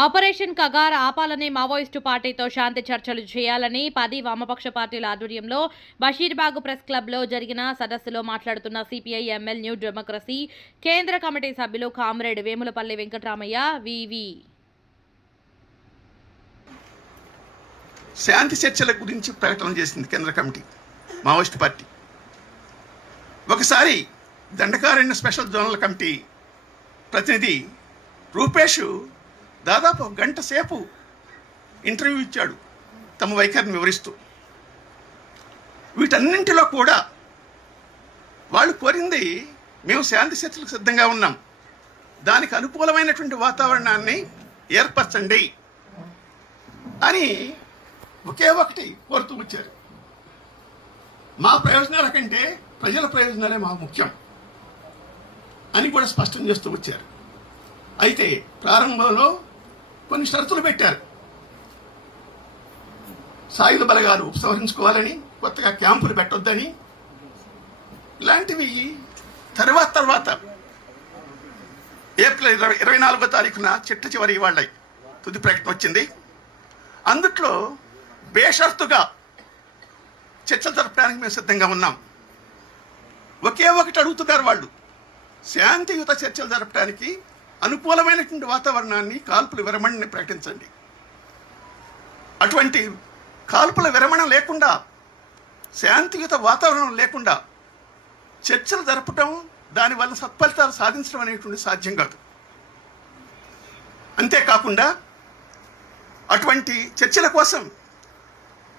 Operation Kagar ఆపాలని Maoist పార్టీతో శాంతి చర్చలు చేయాలని 10 వామపక్ష పార్టీల ఆధ్వర్యంలో బషీర్బాగ్ ప్రెస్ క్లబ్లో జరిగిన సదస్సులో మాట్లాడుతున్న సిపిఐ ఎంఎల్ న్యూ డెమోక్రసీ కేంద్ర కమిటీ సభ్యులు కామ్రేడ్ వేములపల్లి వెంకటరామయ్య వివి. శాంతి చర్చల గురించి ప్రకటన చేసింది కేంద్ర కమిటీ మావోయిస్టు పార్టీ. ఒకసారి దండకారణ్య స్పెషల్ జోనల్ కమిటీ ప్రతినిధి రూపేష్ దాదాపు 1 గంట సేపు ఇంటర్వ్యూ ఇచ్చాడు తమ వైఖరిని వివరిస్తూ. వీటన్నింటిలో కూడా వాళ్ళు కోరింది, మేము శాంతి చర్చలకు సిద్ధంగా ఉన్నాం, దానికి అనుకూలమైనటువంటి వాతావరణాన్ని ఏర్పరచండి అని ఒకే ఒకటి కోరుతూ వచ్చారు. మా ప్రయోజనాల కంటే ప్రజల ప్రయోజనాలే మాకు ముఖ్యం అని కూడా స్పష్టం చేస్తూ వచ్చారు. అయితే ప్రారంభంలో కొన్ని షరతులు పెట్టారు. సాయుధ బలగాలు ఉపసంహరించుకోవాలని, కొత్తగా క్యాంపులు పెట్టొద్దని, ఇలాంటివి తర్వాత ఏప్రిల్ 24వ తారీఖున చిట్ట చివరి వాళ్ళ తుది ప్రకటన వచ్చింది. అందుట్లో బేషరతుగా చర్చలు జరపడానికి మేము సిద్ధంగా ఉన్నాం. ఒకే ఒకటి అడుగుతున్నారు వాళ్ళు, శాంతియుత చర్చలు జరపడానికి అనుకూలమైనటువంటి వాతావరణాన్ని, కాల్పుల విరమణని ప్రకటించండి. అటువంటి కాల్పుల విరమణ లేకుండా, శాంతియుత వాతావరణం లేకుండా చర్చలు జరపటం, దానివల్ల సత్ఫలితాలు సాధించడం అనేటువంటి సాధ్యం కాదు. అంతేకాకుండా అటువంటి చర్చల కోసం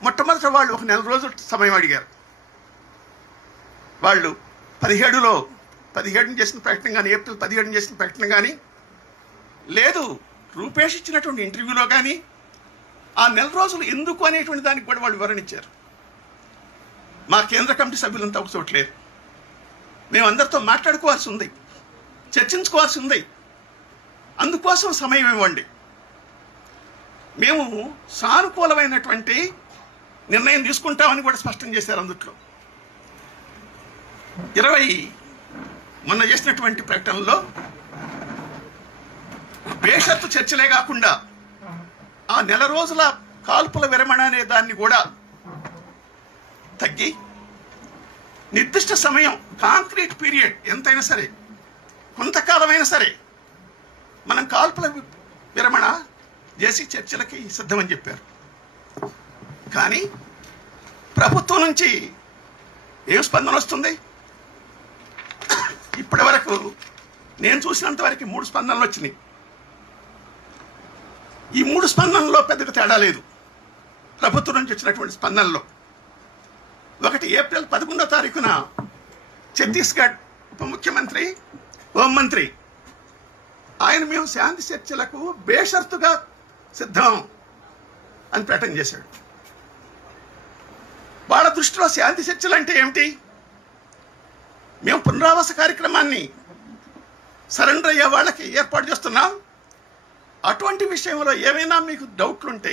మొట్టమొదట వాళ్ళు 1 నెల రోజులు సమయం అడిగారు. వాళ్ళు 17 చేసిన ప్రకటన కానీ, ఏప్రిల్ 17 చేసిన ప్రకటన కానీ, లేదు రూపేష్ ఇచ్చినటువంటి ఇంటర్వ్యూలో కానీ ఆ 1 నెల రోజులు ఎందుకు అనేటువంటి దానికి కూడా వాళ్ళు వివరణించారు. మా కేంద్ర కమిటీ సభ్యులంతా ఒక చోట్లేదు, మేము అందరితో మాట్లాడుకోవాల్సి ఉంది, చర్చించుకోవాల్సి ఉంది, అందుకోసం సమయం ఇవ్వండి, మేము సానుకూలమైనటువంటి నిర్ణయం తీసుకుంటామని కూడా స్పష్టం చేశారు. అందుట్లో మొన్న చేసినటువంటి ప్రకటనలో బేషరతు చర్చలే కాకుండా ఆ 1 నెల రోజుల కాల్పుల విరమణ అనే దాన్ని కూడా తగ్గి, నిర్దిష్ట సమయం, కాంక్రీట్ పీరియడ్ ఎంతైనా సరే, కొంతకాలమైనా సరే మనం కాల్పుల విరమణ చేసి చర్చలకి సిద్ధమని చెప్పారు. కానీ ప్రభుత్వం నుంచి ఏం స్పందన వస్తుంది? ఇప్పటి వరకు నేను చూసినంత వరకు 3 స్పందనలు వచ్చినాయి. ఈ 3 స్పందనలో పెద్దగా తేడా లేదు. ప్రభుత్వం నుంచి వచ్చినటువంటి స్పందనలో ఒకటి, ఏప్రిల్ 11వ తారీఖున ఛత్తీస్గఢ్ ఉప ముఖ్యమంత్రి, హోంమంత్రి ఆయన మేము శాంతి చర్చలకు బేషరతుగా సిద్ధం అని ప్రకటన చేశాడు. వాళ్ళ దృష్టిలో శాంతి చర్చలు అంటే ఏమిటి? మేము పునరావాస కార్యక్రమాన్ని సరెండర్ అయ్యే వాళ్ళకి ఏర్పాటు చేస్తున్నాం, అటువంటి విషయంలో ఏమైనా మీకు డౌట్లు ఉంటే,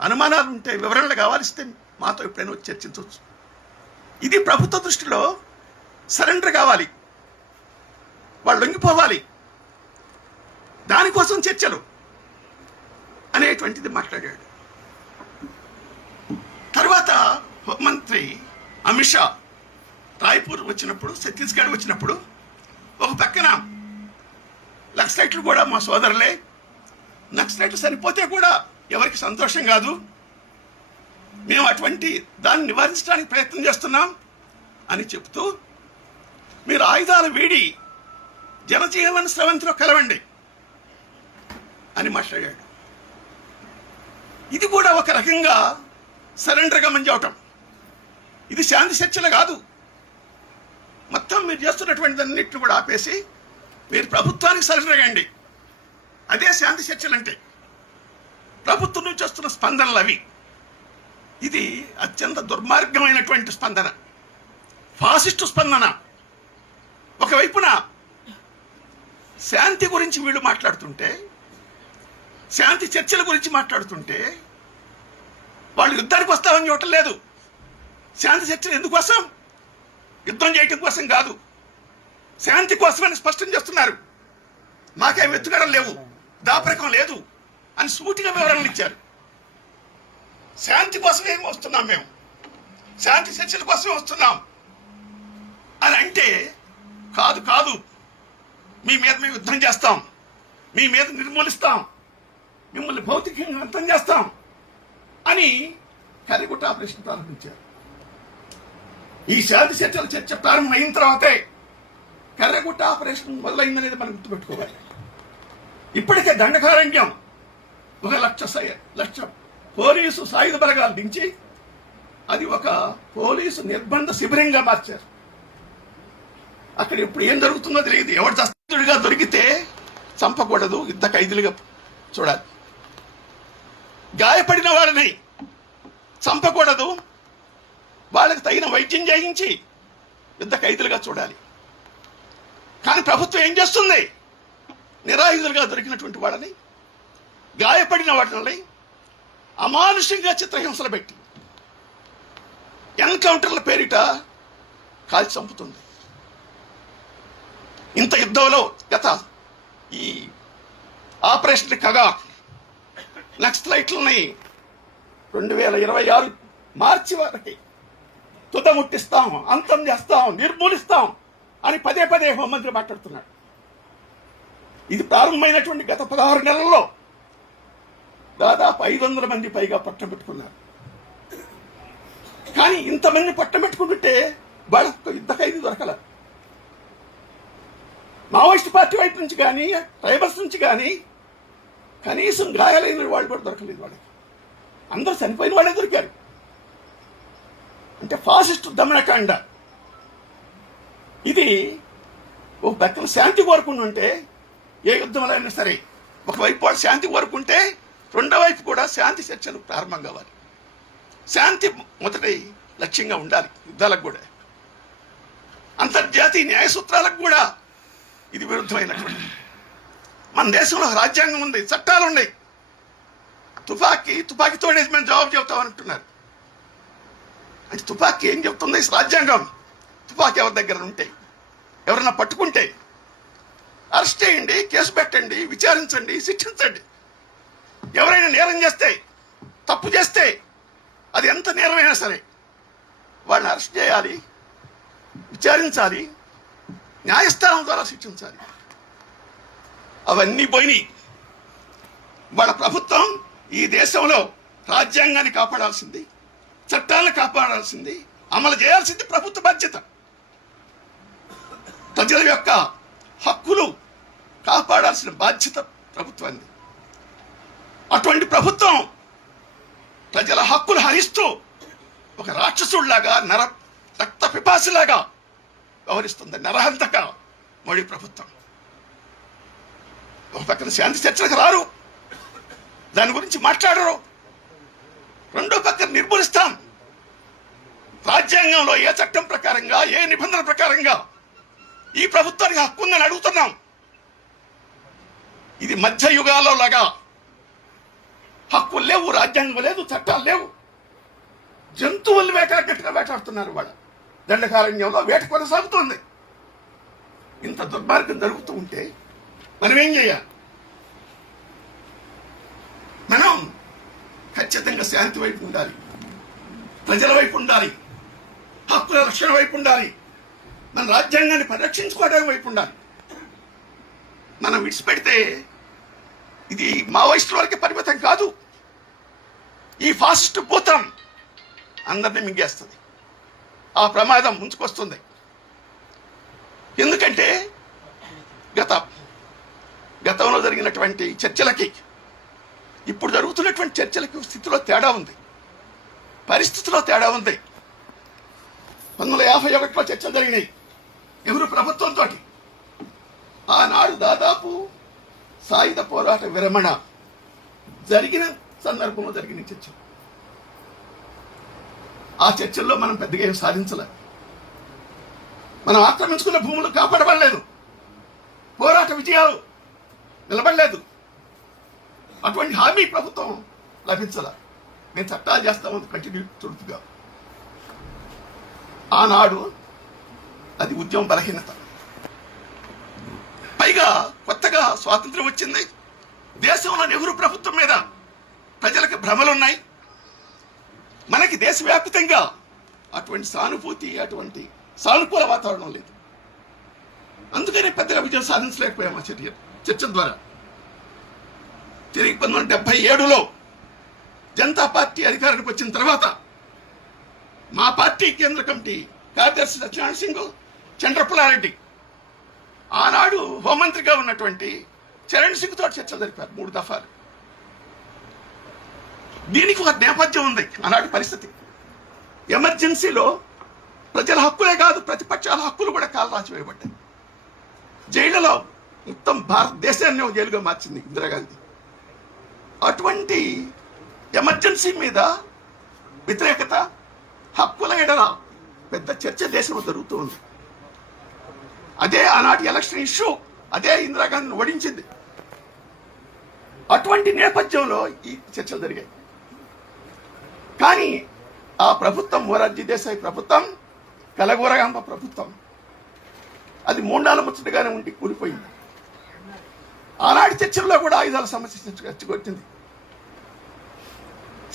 అనుమానాలు ఉంటే, వివరణలు కావాలిస్తే మాతో ఎప్పుడైనా వచ్చి చర్చించవచ్చు. ఇది ప్రభుత్వ దృష్టిలో సరెండర్ కావాలి, వాళ్ళు లొంగిపోవాలి, దానికోసం చర్చలు అనేటువంటిది మాట్లాడాడు. తర్వాత హోంమంత్రి అమిత్ షా రాయ్పూర్ వచ్చినప్పుడు, ఛత్తీస్గఢ్ వచ్చినప్పుడు, ఒక పక్కన నక్సలైట్లు కూడా మా సోదరులే, నక్సలైట్లు సరిపోతే కూడా ఎవరికి సంతోషం కాదు, మేము అటువంటి దాన్ని నివారించడానికి ప్రయత్నం చేస్తున్నాం అని చెప్తూ, మీరు ఆయుధాలు వీడి జనజీవన స్రవంతిలో కలవండి అని మాట్లాడాడు. ఇది కూడా ఒక రకంగా సరెండర్గా మంజవటం. ఇది శాంతి చర్చలు కాదు. మొత్తం మీరు చేస్తున్నటువంటి అన్నింటిని కూడా ఆపేసి మీరు ప్రభుత్వానికి సరెండర్ అయ్యండి, అదే శాంతి చర్చలు అంటే. ప్రభుత్వం నుంచి వస్తున్న స్పందనలు అవి. ఇది అత్యంత దుర్మార్గమైనటువంటి స్పందన, ఫాసిస్టు స్పందన. ఒకవైపున శాంతి గురించి వీళ్ళు మాట్లాడుతుంటే, శాంతి చర్చల గురించి మాట్లాడుతుంటే, వాళ్ళు యుద్ధానికి వస్తామని చూడటం లేదు. శాంతి చర్చలు ఎందుకోసం? యుద్ధం చేయటం కోసం కాదు, శాంతి కోసమని స్పష్టం చేస్తున్నారు. మాకేం ఎత్తుగడలు లేవు, దాపరికం లేదు, అని సూటిగా వివరణలు ఇచ్చారు. శాంతి కోసమే వస్తున్నాం మేము, శాంతి చర్చల కోసమే వస్తున్నాం అని అంటే, కాదు కాదు, మీ మీద మేము యుద్ధం చేస్తాం, మీ మీద నిర్మూలిస్తాం, మిమ్మల్ని భౌతికంగా అంతం చేస్తాం అని కర్రిగుట్ట ఆపరేషన్ ప్రారంభించారు. ఈ శాంతి చర్చ ప్రారంభం అయిన తర్వాతే కర్రిగుట్ట ఆపరేషన్ మొదలైందనేది మనం గుర్తుపెట్టుకోవాలి. ఇప్పటికే దండకారణ్యం 1,00,000 పోలీసు సాయుధ బలగాలు దించి అది ఒక పోలీసు నిర్బంధ శిబిరంగా మార్చారు. అక్కడ ఇప్పుడు ఏం జరుగుతుందో తెలియదు. ఎవరు దస్తుడిగా దొరికితే చంపకూడదు, యుద్ధ ఖైదీలుగా చూడాలి. గాయపడిన వాళ్ళని చంపకూడదు, వాళ్ళకి తగిన వైద్యం చేయించి యుద్ధ ఖైదీలుగా చూడాలి. కానీ ప్రభుత్వం ఏం చేస్తుంది? నిరాయుధులుగా దొరికినటువంటి వాళ్ళని, గాయపడిన వాళ్ళని అమానుషంగా చిత్రహింసలు పెట్టి ఎన్కౌంటర్ల పేరిట కాల్చి చంపుతుంది. ఇంత యుద్ధంలో గత ఈ ఆపరేషన్ కగా నక్సలైట్లని 2026 మార్చి వరకు తుదముట్టిస్తాం, అంతం చేస్తాం, నిర్మూలిస్తాం అని పదే పదే హోంమంత్రి మాట్లాడుతున్నాడు. ఇది ప్రారంభమైనటువంటి గత 16 నెలల్లో దాదాపు 500 మంది పైగా పట్టం పెట్టుకున్నారు. కానీ ఇంతమంది పట్టం పెట్టుకుంటుంటే వాళ్ళకు యుద్ధ ఖైదీ దొరకల. మావోయిస్ట్ పార్టీ వైపు నుంచి కానీ, ట్రైబల్స్ నుంచి కానీ కనీసం గాయాలైన వాళ్ళు కూడా దొరకలేదు. వాళ్ళకి అందరూ చనిపోయిన వాళ్ళే దొరికారు. అంటే ఫాసిస్ట్ దమనకాండ. ఇది ఒక పక్కన శాంతి కోరుకుంటుంటే, ఏ యుద్ధంలో అయినా సరే ఒకవైపు వాళ్ళు శాంతి కోరుకుంటే రెండో వైపు కూడా శాంతి చర్చలు ప్రారంభం కావాలి. శాంతి మొదటి లక్ష్యంగా ఉండాలి. యుద్ధాలకు కూడా, అంతర్జాతీయ న్యాయ సూత్రాలకు కూడా ఇది విరుద్ధమైనటువంటి. మన దేశంలో రాజ్యాంగం ఉంది, చట్టాలు ఉన్నాయి. తుపాకీతోనే మేము జవాబు చెబుతామని అంటే తుపాకీ ఏం చెప్తుంది? రాజ్యాంగం. తుపాకీ ఎవరి దగ్గర ఉంటే, ఎవరన్నా పట్టుకుంటే అరెస్ట్ చేయండి, కేసు పెట్టండి, విచారించండి, శిక్షించండి. ఎవరైనా నేరం చేస్తే, తప్పు చేస్తే, అది ఎంత నేరమైనా సరే వాళ్ళని అరెస్ట్ చేయాలి, విచారించాలి, న్యాయస్థానం ద్వారా శిక్షించాలి. అవన్నీ పోయినాయి. వాళ్ళ ప్రభుత్వం ఈ దేశంలో రాజ్యాంగాన్ని కాపాడాల్సింది, చట్టాలను కాపాడాల్సింది, అమలు చేయాల్సింది ప్రభుత్వ బాధ్యత. ప్రజల యొక్క హక్కులు కాపాడాల్సిన బాధ్యత ప్రభుత్వాన్ని. అటువంటి ప్రభుత్వం ప్రజల హక్కులు హరిస్తూ ఒక రాక్షసుడిలాగా, రక్త పిపాసిలాగా వ్యవహరిస్తుంది. నరహంతక మోడీ ప్రభుత్వం. ఒక పక్కన శాంతి చర్చలకు రారు, దాని గురించి మాట్లాడరు. రెండో పక్కన నిర్మూలిస్తాం. రాజ్యాంగంలో ఏ చట్టం ప్రకారంగా, ఏ నిబంధన ప్రకారంగా ఈ ప్రభుత్వానికి హక్కు ఉందని అడుగుతున్నాం. ఇది మధ్య యుగాల్లో లాగా హక్కులు లేవు, రాజ్యాంగం లేదు, చట్టాలు లేవు. జంతువులు వేటాడినట్టుగా వేటాడుతున్నారు. వాళ్ళ దండకారణ్యంలో వేట కొనసాగుతుంది. ఇంత దుర్మార్గం జరుగుతూ ఉంటే మనం ఏం చేయాలి? మనం ఖచ్చితంగా శాంతి వైపు ఉండాలి, ప్రజల వైపు ఉండాలి, హక్కుల రక్షణ వైపు ఉండాలి, మన రాజ్యాంగాన్ని పరిరక్షించుకోవడం వైపు ఉండాలి. మనం విడిచిపెడితే ఇది మావోయిస్టుల వరకే పరిమితం కాదు. ఈ ఫాసిస్ట్ భూతం అందరినీ మింగేస్తుంది. ఆ ప్రమాదం ముంచుకొస్తుంది. ఎందుకంటే గతంలో జరిగినటువంటి చర్చలకి ఇప్పుడు జరుగుతున్నటువంటి చర్చలకి స్థితిలో తేడా ఉంది, పరిస్థితిలో తేడా ఉంది. 1951లో చర్చలు జరిగినాయి ఎవరు ప్రభుత్వంతో. ఆనాడు దాదాపు సాయుధ పోరాట విరమణ జరిగిన సందర్భంలో జరిగిన చర్చ. ఆ చర్చల్లో మనం పెద్దగా ఏం సాధించలే. మనం ఆక్రమించుకున్న భూములు కాపాడబడలేదు, పోరాట విజయాలు నిలబడలేదు. అటువంటి హామీ ప్రభుత్వం లభించాల. మేము చట్టాలు చేస్తామని కంటిన్యూ చుడుతుగా. ఆనాడు అది ఉద్యమం బలహీనత. పైగా కొత్తగా స్వాతంత్రం వచ్చింది, దేశంలో నెహ్రూ ప్రభుత్వం మీద ప్రజలకు భ్రమలున్నాయి. మనకి దేశవ్యాప్తంగా అటువంటి సానుభూతి, అటువంటి సానుకూల వాతావరణం లేదు. అందుకనే పెద్దగా విజయం సాధించలేకపోయాం ఆ చర్చల ద్వారా. తిరిగి 1977లో జనతా పార్టీ అధికారానికి వచ్చిన తర్వాత మా పార్టీ కేంద్ర కమిటీ కార్యదర్శి సత్యనారాయణ సింగ్, చంద్రపుల్లారెడ్డి, ఆనాడు హోంమంత్రిగా ఉన్నటువంటి చరణ్ సింగ్ తోటి చర్చలు జరిపారు 3 దఫాలు. దీనికి ఒక నేపథ్యం ఉంది. ఆనాటి పరిస్థితి ఎమర్జెన్సీలో ప్రజల హక్కులే కాదు, ప్రతిపక్షాల హక్కులు కూడా కాలరాచి వేయబడ్డాయి. జైళ్లలో మొత్తం భారతదేశాన్ని ఒక జైలుగా మార్చింది ఇందిరాగాంధీ. అటువంటి ఎమర్జెన్సీ మీద వ్యతిరేకత, హక్కుల ఎడల పెద్ద చర్చ దేశంలో జరుగుతూ ఉంది. అదే ఆనాటి ఎలక్షన్ ఇష్యూ, అదే ఇందిరాగాంధీని ఓడించింది. అటువంటి నేపథ్యంలో ఈ చర్చలు జరిగాయి. కానీ ఆ ప్రభుత్వం, మొరార్జీ దేశాయ్ ప్రభుత్వం, కలగూరగాంబ ప్రభుత్వం, అది మూండాల ముచ్చటగానే ఉండి కూలిపోయింది. ఆనాటి చర్చల్లో కూడా ఆయుధాల సమస్య చర్చకొచ్చింది.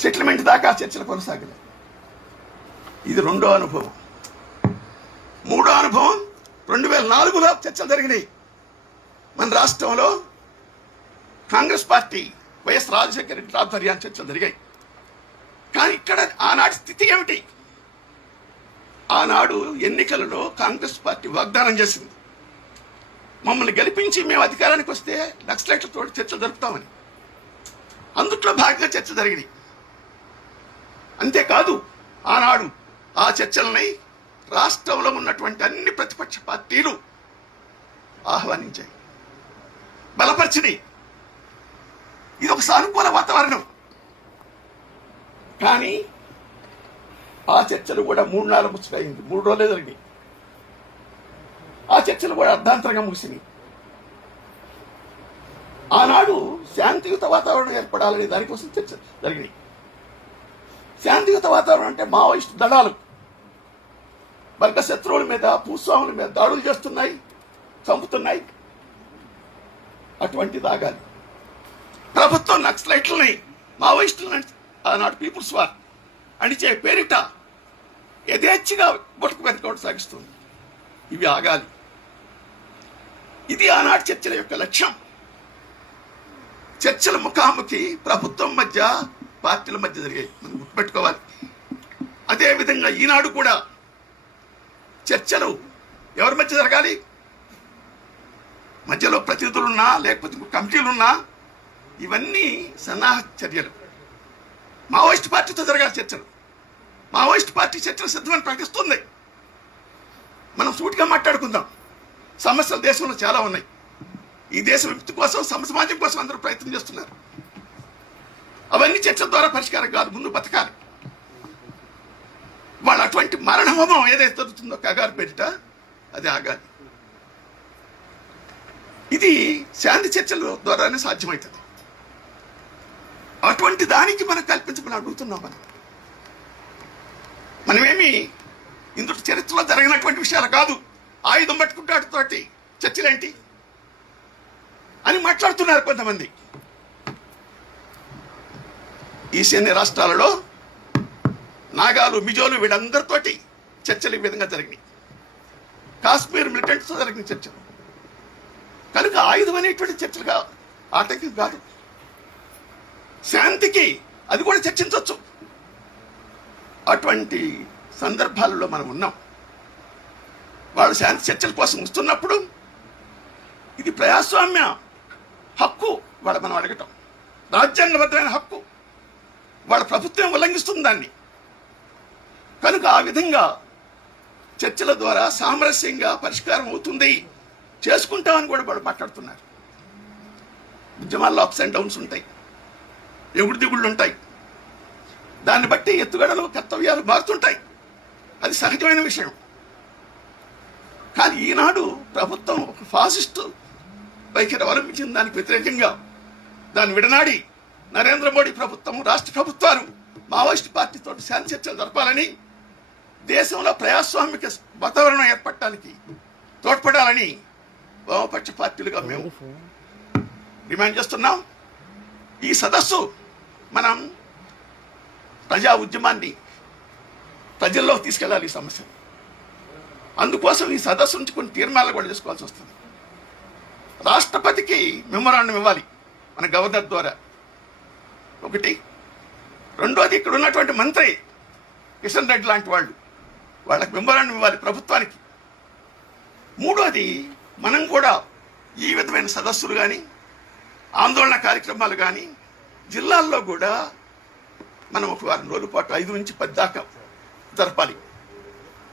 సెటిల్మెంట్ దాకా చర్చలు కొనసాగలేదు. ఇది 2వ అనుభవం. 3వ అనుభవం 2004లో చర్చలు జరిగినాయి. మన రాష్ట్రంలో కాంగ్రెస్ పార్టీ వైఎస్ రాజశేఖర రెడ్డి ఆధ్వర్యాన్ని చర్చలు జరిగాయి. కానీ ఇక్కడ ఆనాటి స్థితి ఏమిటి? ఆనాడు ఎన్నికలలో కాంగ్రెస్ పార్టీ వాగ్దానం చేసింది, మమ్మల్ని గెలిపించి మేము అధికారానికి వస్తే నక్సలైట్లతో చర్చలు జరుపుతామని. అందుట్లో భాగంగా చర్చ జరిగింది. అంతేకాదు ఆనాడు ఆ చర్చలని రాష్ట్రంలో ఉన్నటువంటి అన్ని ప్రతిపక్ష పార్టీలు ఆహ్వానించాయి, బలపరిచినాయి. ఇది ఒక సానుకూల వాతావరణం. కానీ ఆ చర్చలు కూడా 3-4 ముసుకైంది. 3 రోజులే జరిగినాయి. ఆ చర్చలు కూడా అర్ధాంతరంగా ముగిసినాయి. ఆనాడు శాంతియుత వాతావరణం ఏర్పడాలనే దానికోసం చర్చ జరిగినాయి. శాంతియుత వాతావరణం అంటే మావోయిస్టు దళాలు వర్గ శత్రువుల మీద, భూస్వాముల మీద దాడులు చేస్తున్నాయి, చంపుతున్నాయి. అటువంటి దాగాలి. ప్రభుత్వం నక్సలైట్లని, మావోయిస్టులని ఆనాడు పీపుల్స్ వార్ అణిచే పేరిట యథేచ్ఛగా బొట్టుకు వెతకడం సాగిస్తుంది. ఇవి ఆగాలి. ఇది ఆనాటి చర్చల యొక్క లక్ష్యం. చర్చల ముఖాముఖి ప్రభుత్వం మధ్య, పార్టీల మధ్య జరిగాయి, మనం గుర్తుపెట్టుకోవాలి. అదేవిధంగా ఈనాడు కూడా చర్చలు ఎవరి మధ్య జరగాలి? మధ్యలో ప్రతినిధులున్నా, లేకపోతే కమిటీలున్నా, ఇవన్నీ సన్నాహ చర్యలు. మావోయిస్ట్ పార్టీతో జరగాలి చర్చలు. మావోయిస్ట్ పార్టీ చర్చలు సిద్ధమని ప్రకటిస్తుంది. మనం సూటిగా మాట్లాడుకుందాం. సమస్యలు దేశంలో చాలా ఉన్నాయి. ఈ దేశ విముక్తి కోసం, సమాజం కోసం అందరూ ప్రయత్నం చేస్తున్నారు. అవన్నీ చర్చల ద్వారా పరిష్కారం కాదు, ముందు బతకాలి. వాళ్ళు అటువంటి మరణహోమం ఏదైతే జరుగుతుందో కగారు పేరిట, అది ఆగాలి. ఇది శాంతి చర్చల ద్వారానే సాధ్యమవుతుంది. అటువంటి దానికి మనం కల్పించమని అడుగుతున్నాం. మనమేమి ఇందులో చరిత్రలో జరిగినటువంటి విషయాలు కాదు. ఆయుధం పట్టుకుంటాడు తోటి చర్చలేంటి అని మాట్లాడుతున్నారు కొంతమంది. ఈశాన్య రాష్ట్రాలలో నాగాలు, మిజోలు, వీళ్ళందరితోటి చర్చలు ఈ విధంగా జరిగినాయి. కాశ్మీర్ మిలిటెంట్స్తో జరిగిన చర్చలు. కనుక ఆయుధం అనేటువంటి చర్చలుగా ఆటంకం కాదు. శాంతికి అది కూడా చర్చించవచ్చు. అటువంటి సందర్భాలలో మనం ఉన్నాం. వాళ్ళు శాంతి చర్చల కోసం వస్తున్నప్పుడు ఇది ప్రజాస్వామ్య హక్కు, వాళ్ళ మనం అడగటం రాజ్యాంగబద్ధమైన హక్కు. వాళ్ళ ప్రభుత్వం ఉల్లంఘిస్తుంది దాన్ని. కనుక ఆ విధంగా చర్చల ద్వారా సామరస్యంగా పరిష్కారం అవుతుంది, చేసుకుంటామని కూడా వాళ్ళు మాట్లాడుతున్నారు. ఉద్యమాల్లో అప్స్ అండ్ డౌన్స్ ఉంటాయి, ఎగుడు దిగుళ్ళు ఉంటాయి. దాన్ని బట్టి ఎత్తుగడలు, కర్తవ్యాలు మారుతుంటాయి. అది సహజమైన విషయం. కానీ ఈనాడు ప్రభుత్వం ఒక ఫాసిస్టు వైఖరి అవలంబించిన దానికి వ్యతిరేకంగా దాన్ని విడనాడి నరేంద్ర మోడీ ప్రభుత్వం, రాష్ట్ర ప్రభుత్వాలు మావోయిస్టు పార్టీతో శాంతి చర్చలు జరపాలని, దేశంలో ప్రజాస్వామిక వాతావరణం ఏర్పడటానికి తోడ్పడాలని వామపక్ష పార్టీలుగా మేము డిమాండ్ చేస్తున్నాం. ఈ సదస్సు మనం ప్రజా ఉద్యమాన్ని ప్రజల్లోకి తీసుకెళ్ళాలి ఈ సమస్య. అందుకోసం ఈ సదస్సు నుంచి కొన్ని తీర్మానాలు కూడా చేసుకోవాల్సి వస్తుంది. రాష్ట్రపతికి మెమోరాండం ఇవ్వాలి మన గవర్నర్ ద్వారా, ఒకటి. రెండోది, ఇక్కడ ఉన్నటువంటి మంత్రి కిషన్ రెడ్డి లాంటి వాళ్ళకి మెమోరాండం ఇవ్వాలి ప్రభుత్వానికి. మూడోది, మనం కూడా ఈ విధమైన సదస్సులు కానీ ఆందోళన కార్యక్రమాలు కానీ జిల్లాల్లో కూడా మనం ఒక వారం రోజుల పాటు 5 నుంచి 10 దాకా జరపాలి.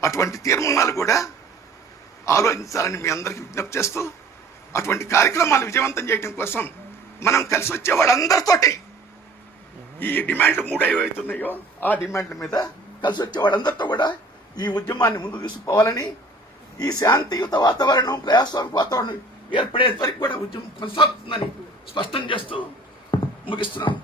అటువంటి తీర్మానాలు కూడా ఆలోచించాలని మీ అందరికీ విజ్ఞప్తి చేస్తూ, అటువంటి కార్యక్రమాలు విజయవంతం చేయడం కోసం మనం కలిసి వచ్చే వాళ్ళందరితోటి ఈ డిమాండ్లు 3 ఏవైతున్నాయో ఆ డిమాండ్ల మీద కలిసి వచ్చే వాళ్ళందరితో కూడా ఈ ఉద్యమాన్ని ముందుకు తీసుకుపోవాలని, ఈ శాంతియుత వాతావరణం, ప్రజాస్వామిక వాతావరణం ఏర్పడేంత వరకు కూడా ఉద్యమం కొనసాగుతుందని స్పష్టం చేస్తూ ముగిస్తున్నాను.